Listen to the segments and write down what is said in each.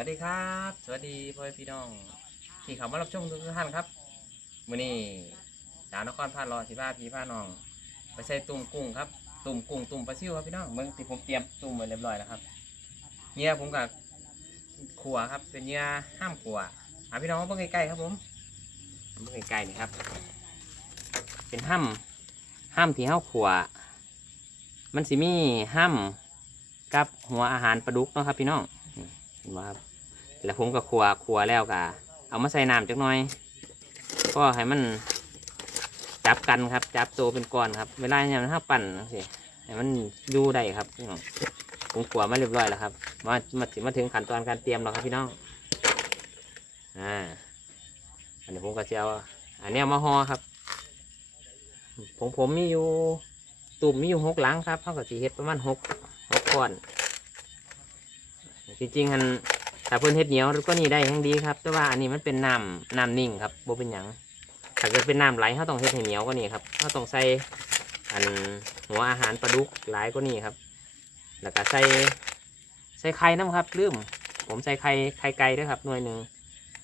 วัสดีครับ สวัสดีพ่อแม่พี่น้อง ที่เขามารับชมทุกท่านครับมือนี้สาวนครพานรอสิพาพี่พานอง ไปใส่ตุ่มกุ้งครับ ตุ่มกุ้งตุ่มปลาซิวครับพี่น้องเมือที่ผมเตรียมตุ่มไว้เรียบร้อยแล้วครับเงี้ยผมกับขัวครับ เป็นเงี้ยห้ามขัวอะพี่น้องเบิ่งใกล้ๆครับผมเบิ่งใกล้ๆนี่ครับ เป็นห้ามห้ามที่ห้าขัวมันสิมีห้ามกับหัวอาหารปลาดุกนะครับพี่น้องนี่เห็นไหมครับ แล้วผมก็ขัวขัวแล้วก็เอามาใส่น้ำจักหน่อย ก็ให้มันจับกันครับ จับตัวเป็นก้อนครับ เวลาเนี่ยมันถ้าปั่นสิให้มันดูได้ครับพี่น้องผมขัวมาเรียบร้อยแล้วครับ มามาถึงมาถึงขั้นตอนการเตรียมแล้วครับพี่น้อง อ่า อันนี้ผมก็จะเอาอันนี้มาห่อครับผมผมมีอยู่ตุ่มมีอยู่หกหลังครับเท่ากับสีเฮ็ดประมาณหกหกก้อน จริงๆหัน ถ้าเพิ่นเฮ็ดเหนียวก็นี่ได้ทั้งดีครับ แต่ว่าอันนี้มันเป็นน้ำน้ำนิ่งครับโบเป็นหยังถ้าเกิดเป็นน้ำไหลเขาต้องเฮ็ดให้เหนียวกว่านี้ครับเขาต้องใส่อันหัวอาหารปลาดุกหลายกว่านี้ครับ แล้วก็ใส่ใส่ไข่น้ำครับลืมผมใส่ไข่ไข่ไก่ด้วยครับหน่วยหนึ่ง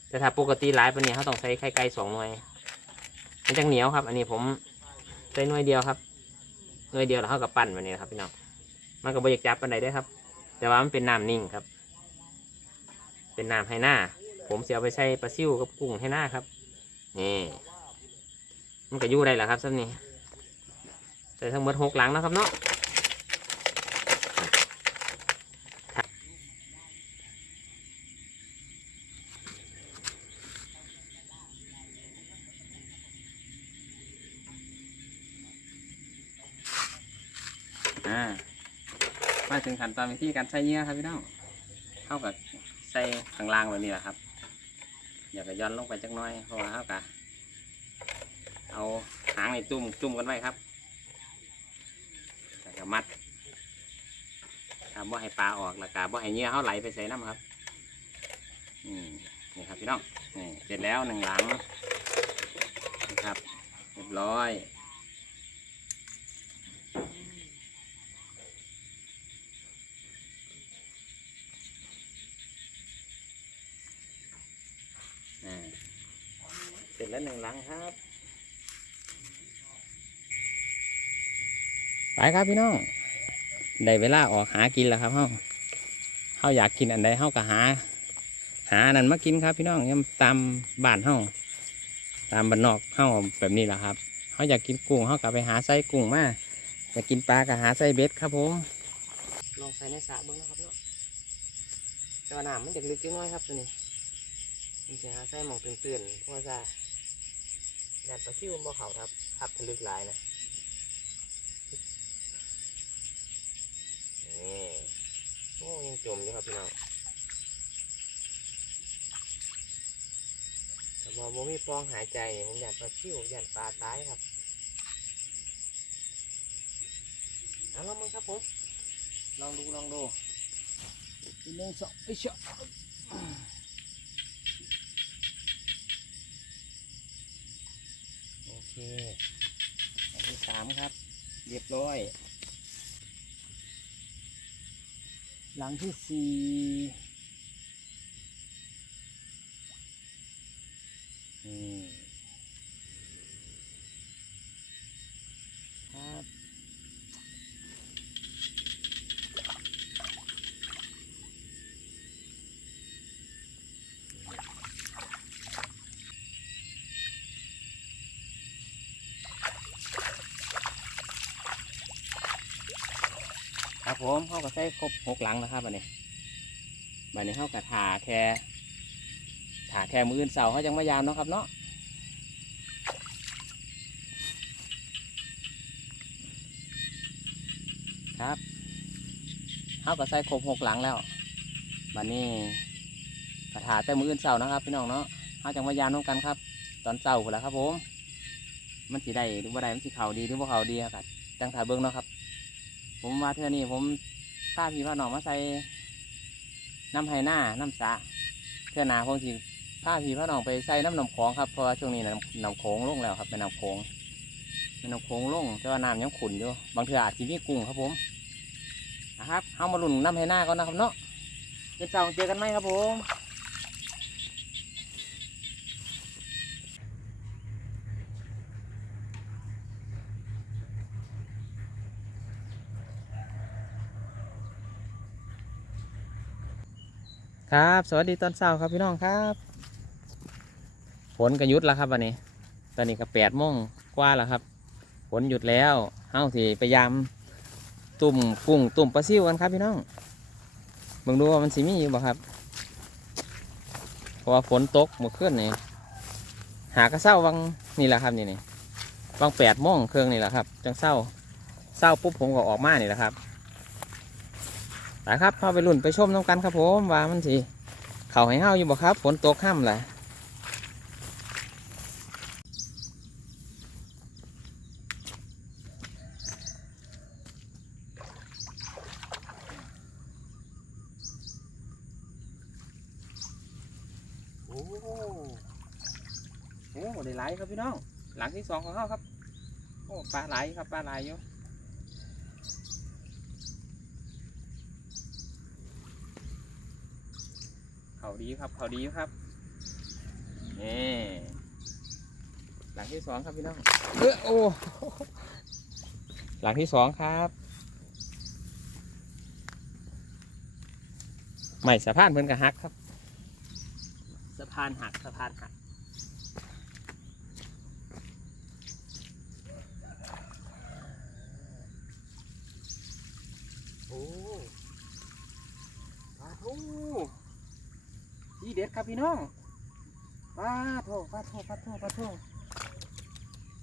แต่ถ้าปกติหลายปนนี้เขาต้องใส่ไข่ไก่สองหน่วยมันจังเหนียวครับ อันนี้ผมใส่หน่วยเดียวครับหน่วยเดียวแล้วเขากับปั้นแบบนี้ครับพี่น้องมันก็บ่อยากจับปานใดเด้ครับ แต่ว่ามันเป็นน้ำนิ่งครับ เป็นน้ำให้หน้า ผมเสียไปใส่ปลาซิวกับกุ้งให้หน้าครับ นี่ มันก็อยู่ได้แหละครับซ้ำนี่ใส่ทั้งหมดหกหลังนะครับเนาะมาถึงขั้นตอนวิธีการใส่เหยื่อครับพี่น้องเข้ากับ ใส่ข้างล่างแบบนี้แหละครับ อย่าไปย้อนลงไปจักน้อยเพราะว่าเขากับเอาหางในจุ่มจุ่มกันไว้ครับแล้วก็มัดครับว่าให้ปลาออกแล้วก็ว่าให้เหยื่อเขาไหลไปใส่น้ำครับอืมนี่ครับพี่น้องนี่เสร็จแล้วหนึ่งหลังนะครับเรียบร้อย อ่าเสร็จแล้ว หนึ่งหลังครับ ไปครับพี่น้องได้เวลาออกหากินแล้วครับเฮาเฮาอยากกินอันใดเฮาก็หา หาอันนั้นมากินครับ พี่น้องยตามบ้านเฮาตามบ้านนอกเฮาแบบนี้แหละครับเฮาอยากกินกุ้งเฮาก็ไปหาไส้กุ้งมาอยากกินปลาก็หาไส้เบ็ดครับผมลองใส่ในสระเบิ้งนะครับเนาะแต่ว่าน้ำมันจะลึกจังน้อยครับตัวนี้มันจะหาไส้หมองตื่นๆเพราะว่าแดดประซิวบ่เขาครับขับทะลึกหลายนะนี่โอ้ยังจมอยู่ครับพี่น้องแต่พอผมมีปล่องหายใจเนี่ยผมอยากปลาซิวอยากปลาตายครับเอาลองมึงครับผมลองดูลองดูหนึ่งสองไอ้เชาโอ เคอันที่สามครับ เรียบร้อย หลังที่สี่ ครับผมเขาก็ใส่ครบหกหลังแล้วครับอันนี้บันนี้เขาก็ถาแค่ถาแค่มืออื่นเสาร์เขายังไม่ยามเนาะครับเนาะครับเขาก็ใส่ครบหกหลังแล้วบันนี้กระถาแต่มืออื่นเสาร์นะครับพี่น้องเนาะเขาจังไมายามน้องกันครับ ตอนเสาร์แหล้วครับผม มันสีได้หรือว่าได้มันสีเขาดีหรือว่าเขาดีครับจังถ่าเบิ้งเนาะครับ ผมมาเท่านี้ผมพาพี่พาน้องมาใส่น้ำไห้หน้าน้ำสาเท่าหนาผมสิพาพี่พาน้องไปใส่น้ำหนำโขงครับเพราะว่าช่วงนี้น้ำนำโขงลงแล้วครับเป็นน้ำโขงเป็นน้ำโขงลงแต่ว่าน้ำยังขุ่นอยู่บางเทื่ออาจจะมีกุ้งครับผมนะครับเอามาลุ่นน้ำไห้หน้าก่อนนะครับเนาะเคเป็นเสาเจอกันไหมครับผม ครับ สวัสดีตอนเช้าครับพี่น้องครับฝนก็หยุดแล้วครับวันนี้ ตอนนี้ก็แปดโมงกว่าแล้วครับฝนหยุดแล้วเฮาสิพยายามตุ่มกุ้งตุ่มปลาซิวกันครับพี่น้องเบิ่งดูว่ามันสิมีอยู่บ่ครับเพราะว่าฝนตกเมื่อคืนนี่หากระเศร้าวังนี่แหละครับนี่นี่วังแปดโมงเครื่องนี่แหละครับ จังเศร้าเศร้าปุ๊บผมก็ออกมานี่แหละครับ ไปครับพาไปลุ่นไปชมน้ำกันครับผมว่ามันสิเข่าให้เฮาอยู่บ่ครับฝนตกห้ามแหละโอ้โหโอ้ได้หลายครับพี่น้อง หลังที่สองของเขาครับ โอ้ปลาไหลครับปลาไหลอยู่ เขาดีครับ เขาดีครับนี่หลังที่สองครับพี่น้องเออโอ้หลังที่สองครับไม่สะพานเพิ่นกระหักครับ สะพานหักสะพานหัก โอ้ปลาทูที เด็ดครับพี่น้องปลาโถปลาโถปลาโถปลาโถ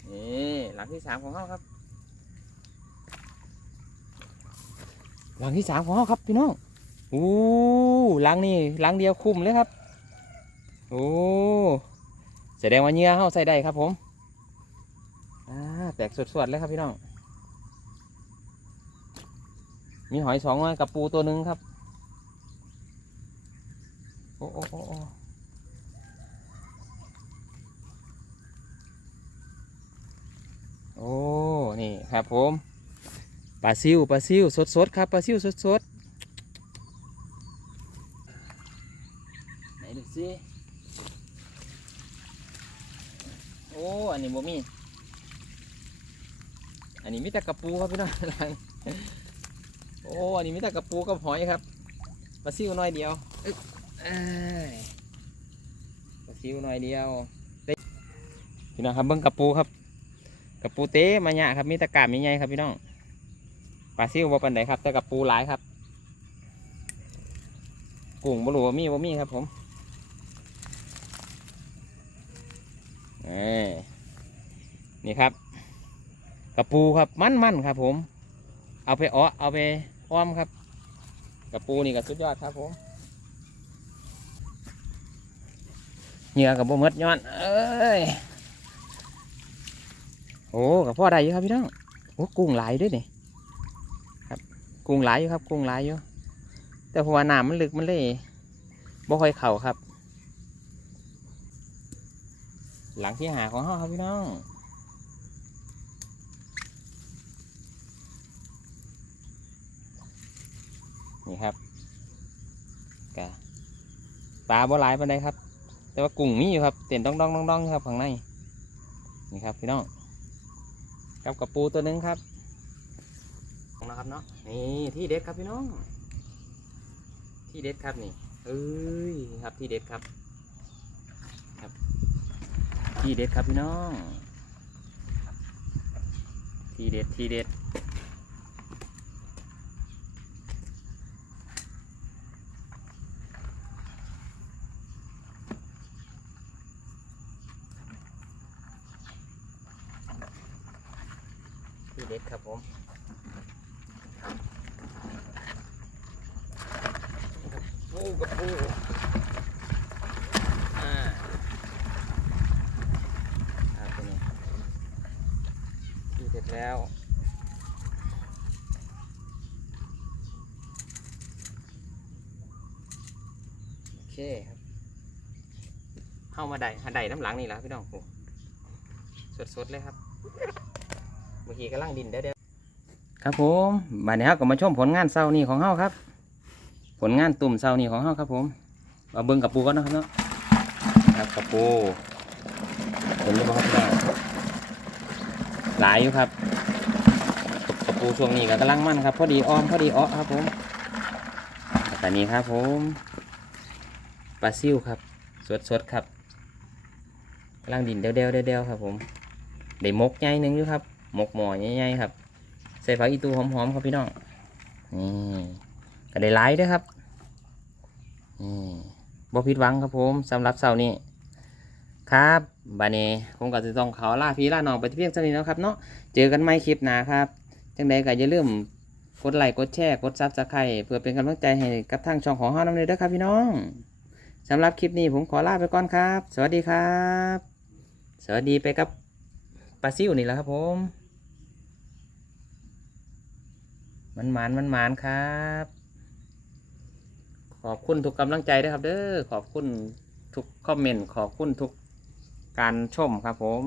นี่หลังที่สามของเขาครับ หลังที่สามของเขาครับพี่น้องโอ้หลังนี่หลังเดียวคุ้มเลยครับโอ้แสดงว่าเหงื่อเขาใส่ได้ครับผมอ่าแตกสดๆเลยครับพี่น้องมีหอยสองมากับปูตัวหนึ่งครับ โอ้โอ้โอ้โอ้โอ้ นี่ครับผมปลาซิวปลาซิวสดๆครับปลาซิวสดๆไหนดูสิโอ้ อันนี้บ่มี อันนี้มีแต่กระปูครับพี่น้องโอ้ อันนี้มีแต่กระปูกับหอยครับปลาซิวน้อยเดียวเอ้ยปลา ซิวหน้อยเดียวพี่น้องครับเบิ้งกระปูครับกระปูเต้มาเนี่ครับมีตะกร้ามใหญ่ๆครับพี่น้องปลาซิวบ่ปันไดครับ แต่กระปูหลายครับ กุ้งบ่รู้ว่ามีบ่มีครับผมนี่ครับกระปูครับมันๆครับ ผม เอาไปอ้อเอาไปอ้อมครับกระปูนี่ก็สุดยอดครับผม เหงื่อกับบ่มดย้อน เอ้ย โอ้กับพ่อได้อยู่ครับพี่น้อง โอ้กุ้งหลายด้วยนี่ครับ กุ้งหลายอยู่ครับ กุ้งหลายอยู่ แต่เพราะว่าน้ำมันลึกมันเลยบ่ค่อยเข่าครับ หลังที่หาของเขาครับพี่น้องนี่ครับกะปลาบ่หลายปานใดครับ แต่ว่ากุ้งมีอยู่ครับเต้นต้องต้องต้องต้องครับข้างในนี่ครับพี่น้องกับกระปูตัวหนึงครับนะครับเนาะนี่ที่เด็ดครับพี่น้อง ที่เด็ดครับนี่เอ้ยครับที่เด็ดครับครับ ที่เด็ดครับพี่น้อง ที่เด็ดที่เด็ด ที่เด็ดครับผม กับปูอ่าอ่าตัวนี้ที่เด็ดแล้วโอเคครับเข้ามาได้หาได้น้ำหลังนี่แหละพี่น้องโอ้สดๆเลยครับเมื่อกี้กำลังดินได้เด้อครับผมบัดนี้ครับก็มาชมผลงานเศร้านี่ของเฮาครับ ผลงานตุ่มเซานี่ของเฮาครับผมเอาเบิ่งกับปูก่อนนะครับเนาะครับกับปูเห็นหรือเปล่าครับพี่น้องหลายอยู่ครับกับปูช่วงนี้ก็กำลังมันครับพอดีอ้อมพอดีอ้อครับผมแต่นี้ครับผมปลาซิวครับ สดๆครับกำลังดินเดียวๆเดียวๆครับผมได้มกใหญ่หนึ่งอยู่ครับหมกหมอใหญ่ๆครับ ใส่ผักอีตูหอมๆครับพี่น้องนี่ ก็ได้หลายด้วยครับนี่บ่ผิดหวังครับผมสำหรับเสาร์นี้ครับบานีผมก็จะต้องขอลาพี่ลาน้องไปที่เพียงเท่านี้แล้วครับเนาะเจอกันใหม่คลิปหน้าครับจังใดก็อย่าลืมกดไลค์กดแชร์กดซับสไครต์เพื่อเป็นกำลังใจให้กับทางช่องของเฮานำเลยด้อครับพี่น้องสำหรับคลิปนี้ผมขอลาไปก่อนครับ สวัสดีครับ สวัสดีไปกับปลาซิวนี่แหละครับผมมันหมานมันหมานครับ ขอบคุณทุกกำลังใจด้วยครับ เด้อขอบคุณทุกคอมเมนต์ขอบคุณทุกการชมครับผม